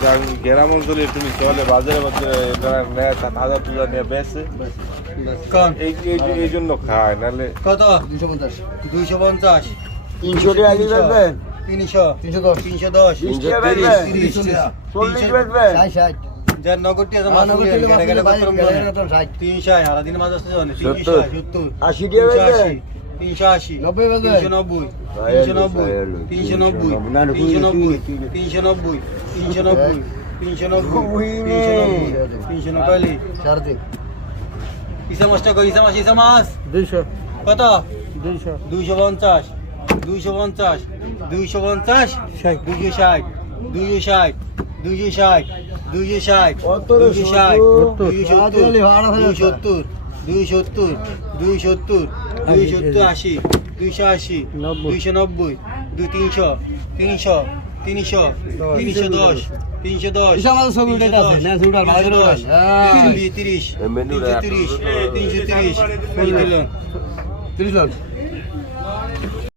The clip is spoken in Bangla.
গ্রাম অঞ্চলে তুমি চলে বাজারে বাজারে নেয় 7,000 নিয়ে বেচে এই জন্য খায় নাহলে কত 250 250 300 টাকা কি বেচবেন 300 310 310 20 টাকা বেচবেন 40 বেচবেন 60 যার নগদটি আছে মাছ নগদ টিলে গাড়ি গাড়ি কত রকম 360 আর দিন মাছ আসছে 370 80 টাকা বেচবেন 380 90 390 390 390 390 ইসা মাছটা কই ইসা মাছ 200 কত 200 250 250 250 260 260 260 260 270 270 270 280 280 290 300 300 300 310 310 ইসা মাছ সব উল্টে আছে না সুডার ভালো করে গাছ 330 330 330 330 30 লন